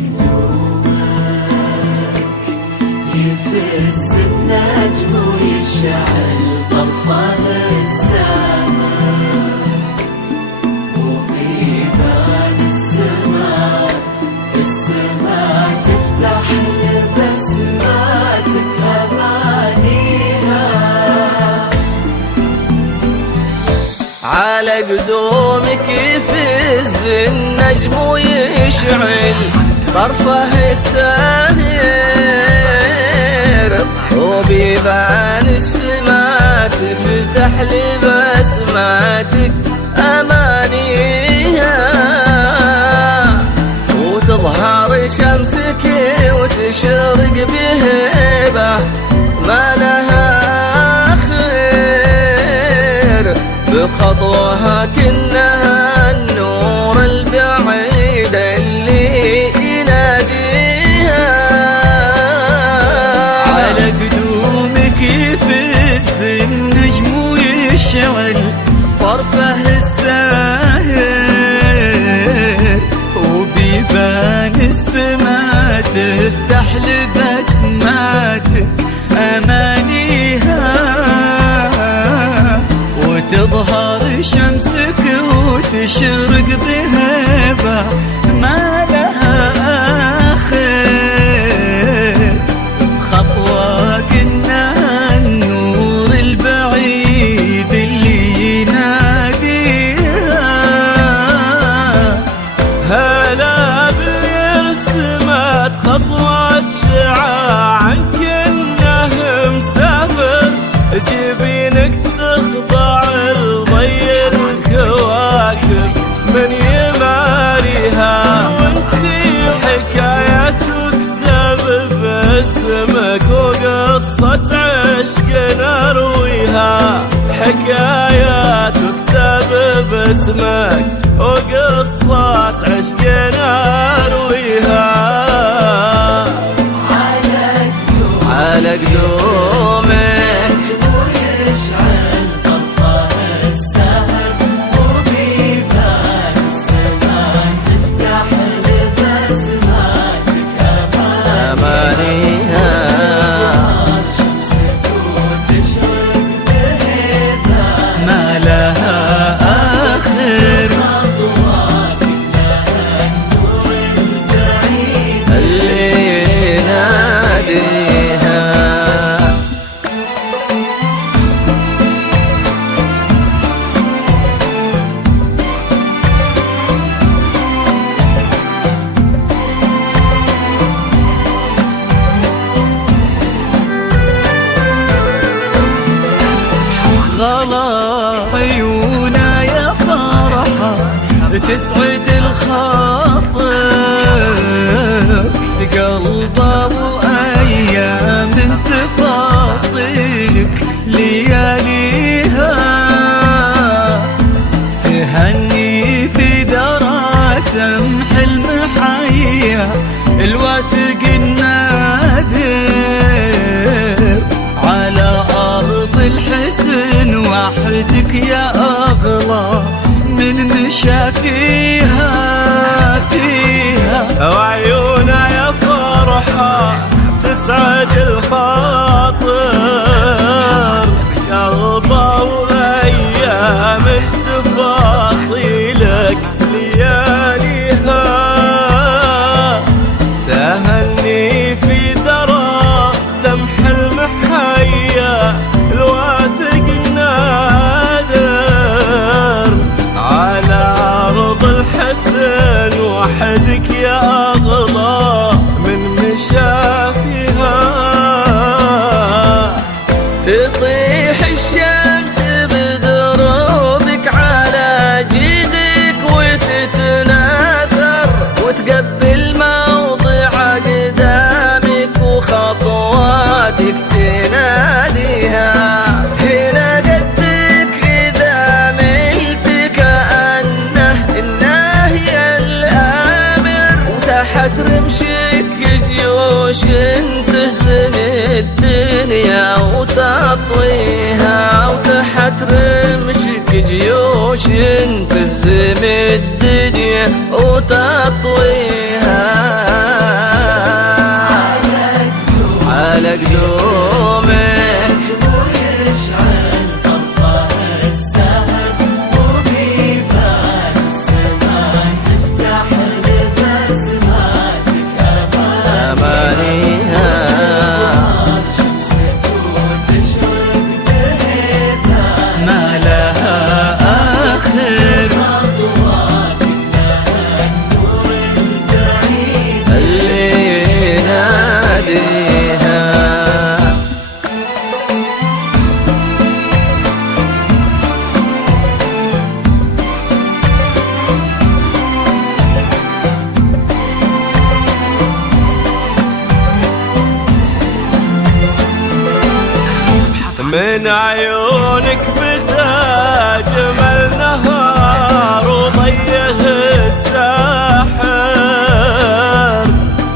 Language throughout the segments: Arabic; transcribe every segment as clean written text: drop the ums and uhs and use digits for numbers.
قدومك يفز النجم ويشعل طرفه السماء، وبيبان السماء تفتح لبسماتك أمانيها. على قدومك يفز النجم ويشعل طرفه السهير، وبيبان السماء تفتح لبسماتك أمانيها، وتظهر شمسك وتشرق بهبة ما لها خير، بخطوها كأنها النور البعيد اللي يناديها. على قدومك يفز النجم ويشعل طرفه الساهر، وبيبان السماء تفتح لبسماتك أمانيها، وتظهر شمسك وتشرق بهبة ما لها آخر، بخطوة كأنها النور البعيد اللي يناديها. هلا بالرسمات خطوات شعاع كأنه مسافر، جبينك تخضع لضي الكواكب من يماريها، وانتي حكايات تكتب باسمك وقصة عشق نرويها، حكايات تكتب باسمك وقصة عشق نرويها. على قدومك ويشعل طرفه السهر، وبيبان السماء تفتح لبسماتك أمانيها، شمسك وتشرق بهبة ما لها آخر، خطوة كأنها النور البعيد اللي يناديها. غلا عيونا يا فرحة تسعد الخاطر، قلبه وأيام تفاصيلك لياليها، تهني في درى سمح المحيا الواثق النادر، على أرض الحسن وحدك يا أغلى من مشى فيها. وعيونا يا فرحة تسعد الخاطر، قلبه وأيام تفاصيلك لياليها، تهني في درى سمح المحيا الواثق النادر، على أرض الحسن وحدك يا أغلى من مشى فيها. تطيح الشمس بدروبك على جيدك وتتناثر، وتقبل موضع قدامك وخطواتك تناديها، هنا قدك إذا ملت كأنه الناهي الآمر، وتحت رمشك جيوش تهزم الدنيا وتطويها، وتحت رمشك جيوش تهزم الدنيا وتطويها. تناديها. من عيونك بدا جمل نهار وضيه الساحر،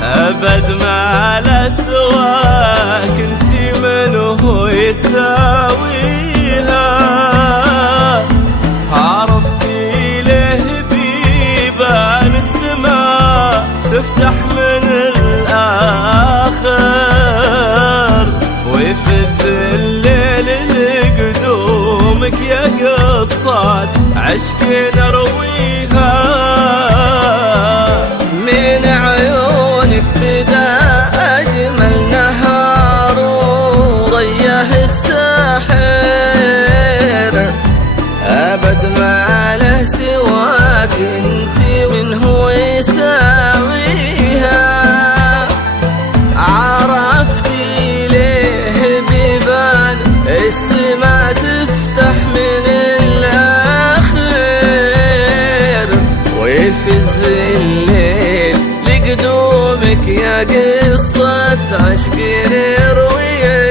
أبد ما لا سواك انتي من هو يساويها. عرفتي له بيبان السماء تفتح من الآخر، ويفز الليل لقدومك يا قصات عشق نرويها. من عيونك بدا أجمل نهار وضيه الساحر، أبد ما له سواك انتي من هو يساويها. عرفتي ليه بيبان السما تفتح من الآخر، ويفز الليل لقدومك يا قصة عشق نرويها.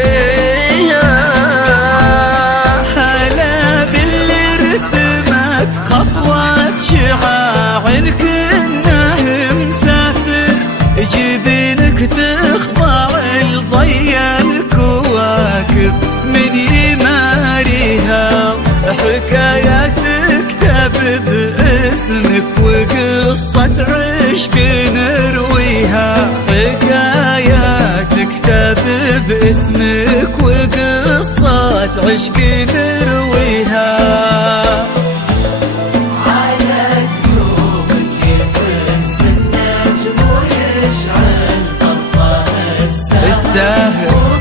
هلا باللي رسمت خطوات شعاع كأنه مسافر، جبينك تخضع لضي الكواكب من يماريها. حكايات تكتب باسمك وقصة عشق نرويها. حكايات تكتب باسمك وقصة عشق نرويها. على قلوبك يفز النجم ويشعل طرفه الساهر، الساهر